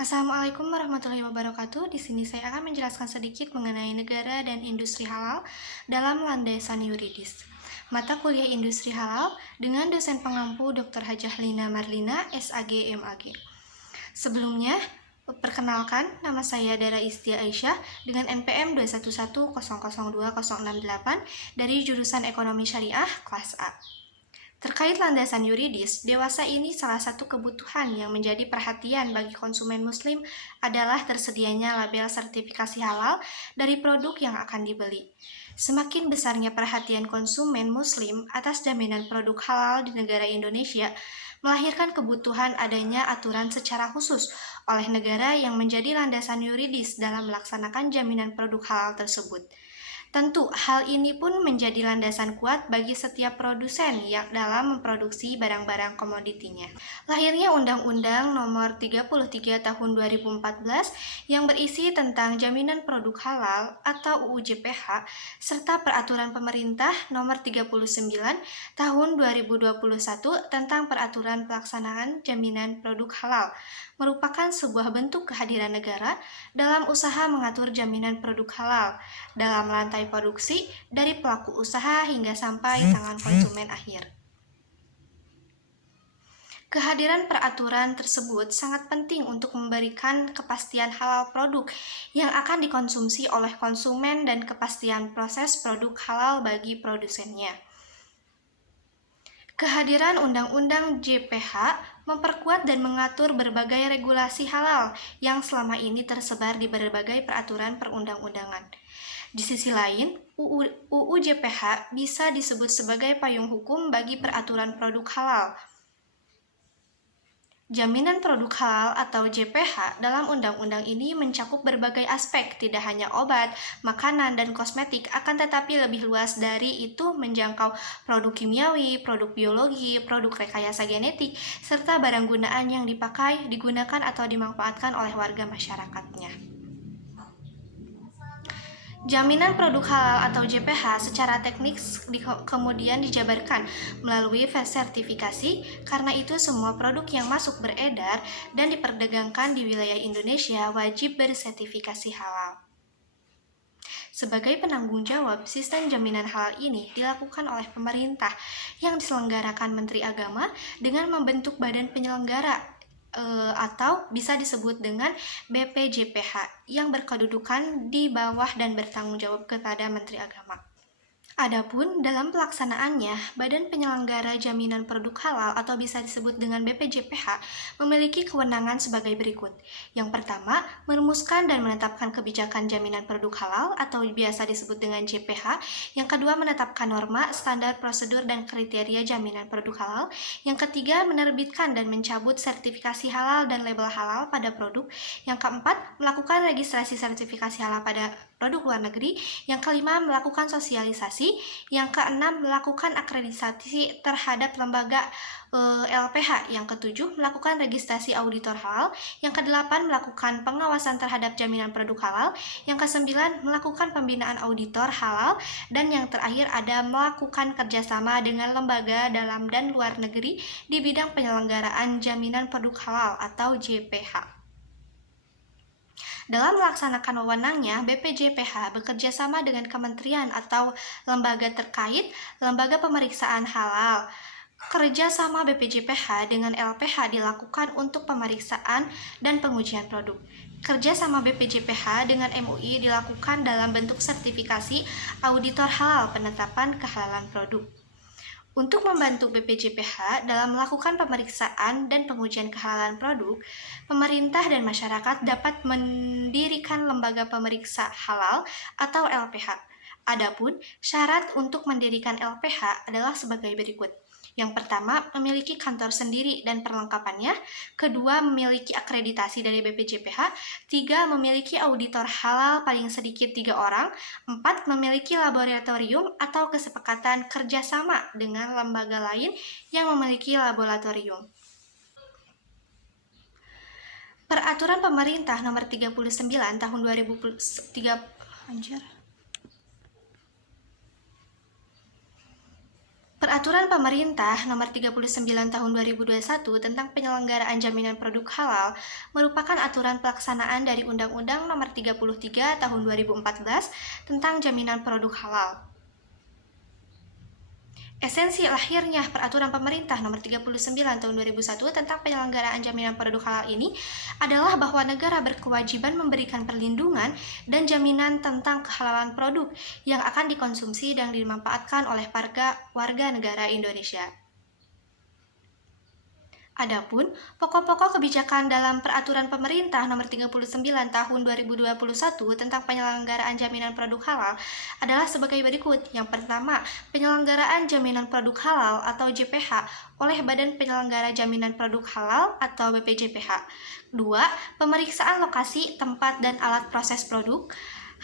Assalamualaikum warahmatullahi wabarakatuh. Di sini saya akan menjelaskan sedikit mengenai negara dan industri halal dalam landasan yuridis. Mata kuliah Industri Halal dengan dosen pengampu Dr. Hajah Lina Marlina, SAG MAG. Sebelumnya, perkenalkan, nama saya Dara Istia Aisyah dengan NPM 211002068 dari jurusan Ekonomi Syariah kelas A. Terkait landasan yuridis, dewasa ini salah satu kebutuhan yang menjadi perhatian bagi konsumen muslim adalah tersedianya label sertifikasi halal dari produk yang akan dibeli. Semakin besarnya perhatian konsumen muslim atas jaminan produk halal di negara Indonesia, melahirkan kebutuhan adanya aturan secara khusus oleh negara yang menjadi landasan yuridis dalam melaksanakan jaminan produk halal tersebut. Tentu, hal ini pun menjadi landasan kuat bagi setiap produsen yang dalam memproduksi barang-barang komoditinya. Lahirnya Undang-Undang Nomor 33 Tahun 2014 yang berisi tentang jaminan produk halal atau UU JPH serta Peraturan Pemerintah Nomor 39 Tahun 2021 tentang Peraturan Pelaksanaan Jaminan Produk Halal merupakan sebuah bentuk kehadiran negara dalam usaha mengatur jaminan produk halal dalam rantai produksi dari pelaku usaha hingga sampai tangan konsumen akhir. Kehadiran peraturan tersebut sangat penting untuk memberikan kepastian halal produk yang akan dikonsumsi oleh konsumen dan kepastian proses produk halal bagi produsennya. Kehadiran Undang-Undang JPH memperkuat dan mengatur berbagai regulasi halal yang selama ini tersebar di berbagai peraturan perundang-undangan. Di sisi lain, UU JPH bisa disebut sebagai payung hukum bagi peraturan produk halal. Jaminan produk halal atau JPH dalam undang-undang ini mencakup berbagai aspek, tidak hanya obat, makanan, dan kosmetik, akan tetapi lebih luas dari itu menjangkau produk kimiawi, produk biologi, produk rekayasa genetik, serta barang gunaan yang dipakai, digunakan, atau dimanfaatkan oleh warga masyarakatnya. Jaminan produk halal atau JPH secara teknis kemudian dijabarkan melalui sertifikasi, karena itu semua produk yang masuk beredar dan diperdagangkan di wilayah Indonesia wajib bersertifikasi halal. Sebagai penanggung jawab, sistem jaminan halal ini dilakukan oleh pemerintah yang diselenggarakan Menteri Agama dengan membentuk badan penyelenggara atau bisa disebut dengan BPJPH yang berkedudukan di bawah dan bertanggung jawab kepada Menteri Agama. Adapun dalam pelaksanaannya, Badan Penyelenggara Jaminan Produk Halal atau bisa disebut dengan BPJPH memiliki kewenangan sebagai berikut. Yang pertama, merumuskan dan menetapkan kebijakan jaminan produk halal atau biasa disebut dengan JPH. Yang kedua, menetapkan norma, standar, prosedur, dan kriteria jaminan produk halal. Yang ketiga, menerbitkan dan mencabut sertifikasi halal dan label halal pada produk. Yang keempat, melakukan registrasi sertifikasi halal pada produk luar negeri. Yang kelima, melakukan sosialisasi. Yang keenam, melakukan akreditasi terhadap lembaga LPH. Yang ketujuh, melakukan registrasi auditor halal. Yang kedelapan, melakukan pengawasan terhadap jaminan produk halal. Yang kesembilan, melakukan pembinaan auditor halal. Dan yang terakhir ada melakukan kerjasama dengan lembaga dalam dan luar negeri di bidang penyelenggaraan jaminan produk halal atau JPH. Dalam melaksanakan wewenangnya, BPJPH bekerja sama dengan kementerian atau lembaga terkait, lembaga pemeriksaan halal. Kerja sama BPJPH dengan LPH dilakukan untuk pemeriksaan dan pengujian produk. Kerja sama BPJPH dengan MUI dilakukan dalam bentuk sertifikasi auditor halal penetapan kehalalan produk. Untuk membantu BPJPH dalam melakukan pemeriksaan dan pengujian kehalalan produk, pemerintah dan masyarakat dapat mendirikan lembaga pemeriksa halal atau LPH. Adapun syarat untuk mendirikan LPH adalah sebagai berikut. Yang pertama, memiliki kantor sendiri dan perlengkapannya. Kedua, memiliki akreditasi dari BPJPH. Tiga, memiliki auditor halal paling sedikit 3 orang. 4, memiliki laboratorium atau kesepakatan kerjasama dengan lembaga lain yang memiliki laboratorium. Peraturan Pemerintah Nomor 39 Tahun 2003 Peraturan Pemerintah Nomor 39 Tahun 2021 tentang penyelenggaraan jaminan produk halal merupakan aturan pelaksanaan dari Undang-Undang Nomor 33 Tahun 2014 tentang jaminan produk halal. Esensi lahirnya Peraturan Pemerintah Nomor 39 Tahun 2001 tentang penyelenggaraan jaminan produk halal ini adalah bahwa negara berkewajiban memberikan perlindungan dan jaminan tentang kehalalan produk yang akan dikonsumsi dan dimanfaatkan oleh warga negara Indonesia. Adapun pokok-pokok kebijakan dalam Peraturan Pemerintah Nomor 39 Tahun 2021 tentang penyelenggaraan jaminan produk halal adalah sebagai berikut. Yang pertama, penyelenggaraan jaminan produk halal atau JPH oleh Badan Penyelenggara Jaminan Produk Halal atau BPJPH. Dua, pemeriksaan lokasi, tempat, dan alat proses produk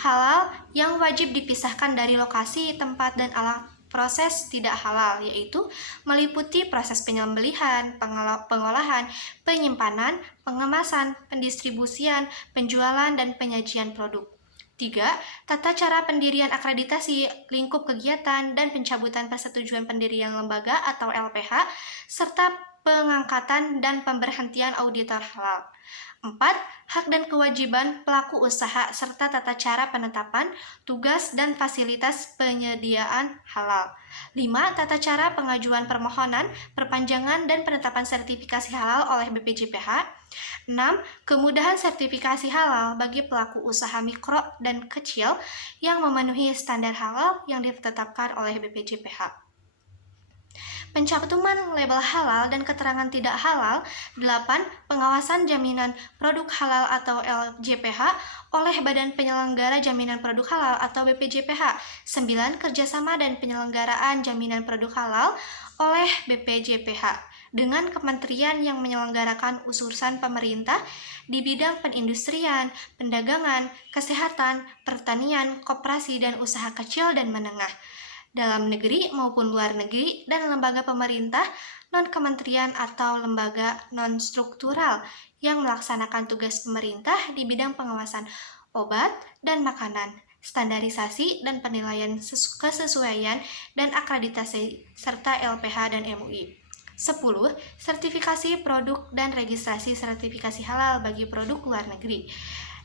halal yang wajib dipisahkan dari lokasi, tempat, dan alat proses tidak halal, yaitu meliputi proses penyembelihan, pengolahan, penyimpanan, pengemasan, pendistribusian, penjualan, dan penyajian produk. 3. Tata cara pendirian akreditasi, lingkup kegiatan, dan pencabutan persetujuan pendirian lembaga atau LPH, serta pengangkatan dan pemberhentian auditor halal. 4. Hak dan kewajiban pelaku usaha serta tata cara penetapan, tugas, dan fasilitas penyediaan halal. 5. Tata cara pengajuan permohonan, perpanjangan, dan penetapan sertifikasi halal oleh BPJPH. 6. Kemudahan sertifikasi halal bagi pelaku usaha mikro dan kecil yang memenuhi standar halal yang ditetapkan oleh BPJPH. Pencantuman label halal dan keterangan tidak halal. 8. Pengawasan jaminan produk halal atau LJPH oleh Badan Penyelenggara Jaminan Produk Halal atau BPJPH. 9. Kerjasama dan penyelenggaraan jaminan produk halal oleh BPJPH dengan kementerian yang menyelenggarakan urusan pemerintah di bidang perindustrian, perdagangan, kesehatan, pertanian, koperasi, dan usaha kecil dan menengah dalam negeri maupun luar negeri, dan lembaga pemerintah, non-kementerian atau lembaga non-struktural yang melaksanakan tugas pemerintah di bidang pengawasan obat dan makanan, standarisasi dan penilaian kesesuaian dan akreditasi serta LPH dan MUI. 10. Sertifikasi produk dan registrasi sertifikasi halal bagi produk luar negeri.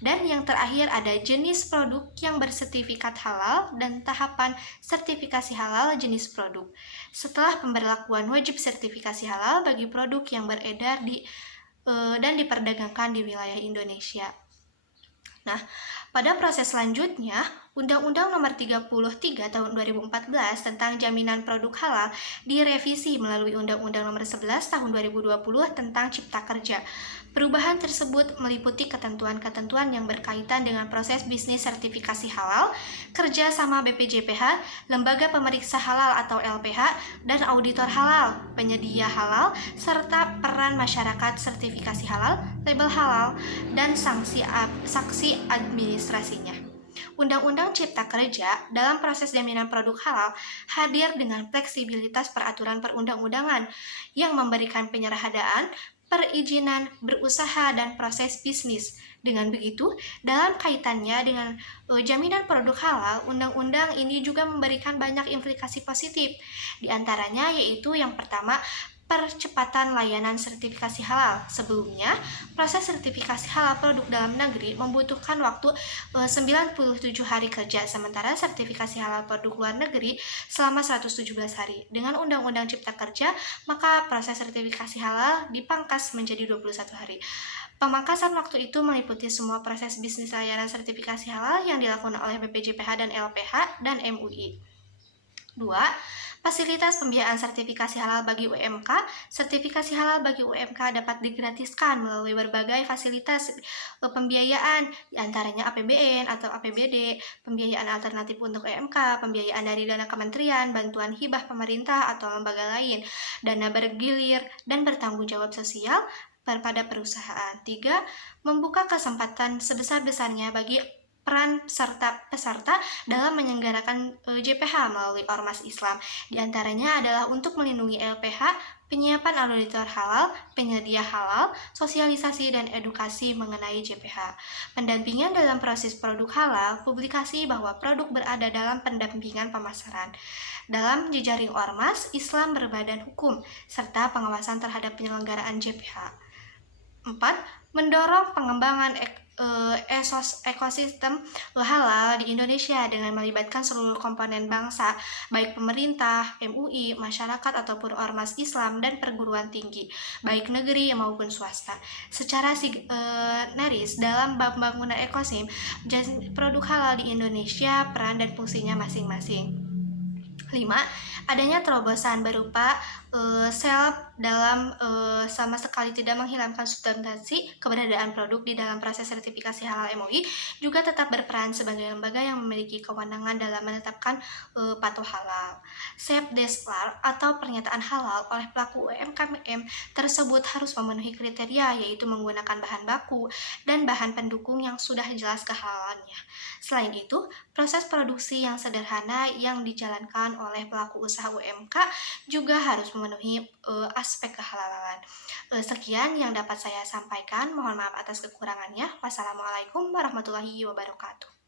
Dan yang terakhir ada jenis produk yang bersertifikat halal dan tahapan sertifikasi halal jenis produk. Setelah pemberlakuan wajib sertifikasi halal bagi produk yang beredar dan diperdagangkan di wilayah Indonesia. Nah, pada proses selanjutnya, Undang-Undang Nomor 33 Tahun 2014 tentang Jaminan Produk Halal direvisi melalui Undang-Undang Nomor 11 Tahun 2020 tentang Cipta Kerja. Perubahan tersebut meliputi ketentuan-ketentuan yang berkaitan dengan proses bisnis sertifikasi halal, kerja sama BPJPH, lembaga pemeriksa halal atau LPH, dan auditor halal, penyedia halal, serta peran masyarakat sertifikasi halal, label halal, dan sanksi administrasinya. Undang-Undang Cipta Kerja dalam proses jaminan produk halal hadir dengan fleksibilitas peraturan perundang-undangan yang memberikan penyerahadaan, perizinan berusaha, dan proses bisnis. Dengan begitu, dalam kaitannya dengan jaminan produk halal, undang-undang ini juga memberikan banyak implikasi positif. Di antaranya yaitu yang pertama, percepatan layanan sertifikasi halal. Sebelumnya, proses sertifikasi halal produk dalam negeri membutuhkan waktu 97 hari kerja, sementara sertifikasi halal produk luar negeri selama 117 hari. Dengan Undang-Undang Cipta Kerja, maka proses sertifikasi halal dipangkas menjadi 21 hari. Pemangkasan waktu itu meliputi semua proses bisnis layanan sertifikasi halal yang dilakukan oleh BPJPH dan LPH dan MUI. 2. Fasilitas pembiayaan sertifikasi halal bagi UMK. Sertifikasi halal bagi UMK dapat digratiskan melalui berbagai fasilitas pembiayaan, diantaranya APBN atau APBD, pembiayaan alternatif untuk UMK, pembiayaan dari dana kementerian, bantuan hibah pemerintah atau lembaga lain, dana bergilir, dan bertanggung jawab sosial pada perusahaan. 3. Membuka kesempatan sebesar-besarnya bagi peran peserta dalam menyelenggarakan JPH melalui Ormas Islam. Di antaranya adalah untuk melindungi LPH, penyiapan auditor halal, penyedia halal, sosialisasi dan edukasi mengenai JPH. Pendampingan dalam proses produk halal, publikasi bahwa produk berada dalam pendampingan pemasaran. Dalam jejaring Ormas, Islam berbadan hukum, serta pengawasan terhadap penyelenggaraan JPH. 4. Mendorong pengembangan ekosistem halal di Indonesia dengan melibatkan seluruh komponen bangsa, baik pemerintah, MUI, masyarakat ataupun ormas Islam dan perguruan tinggi, baik negeri maupun swasta. Secara sinergis dalam pembangunan ekosistem produk halal di Indonesia, peran dan fungsinya masing-masing. 5. Adanya terobosan berupa sel dalam sama sekali tidak menghilangkan substansi keberadaan produk di dalam proses sertifikasi halal MUI juga tetap berperan sebagai lembaga yang memiliki kewenangan dalam menetapkan patuh halal. Safe Declare atau pernyataan halal oleh pelaku UMKM tersebut harus memenuhi kriteria, yaitu menggunakan bahan baku dan bahan pendukung yang sudah jelas kehalalannya. Selain itu, proses produksi yang sederhana yang dijalankan oleh pelaku usaha UMK juga harus memenuhi aspek kehalalan. Sekian yang dapat saya sampaikan. Mohon maaf atas kekurangannya. Wassalamualaikum warahmatullahi wabarakatuh.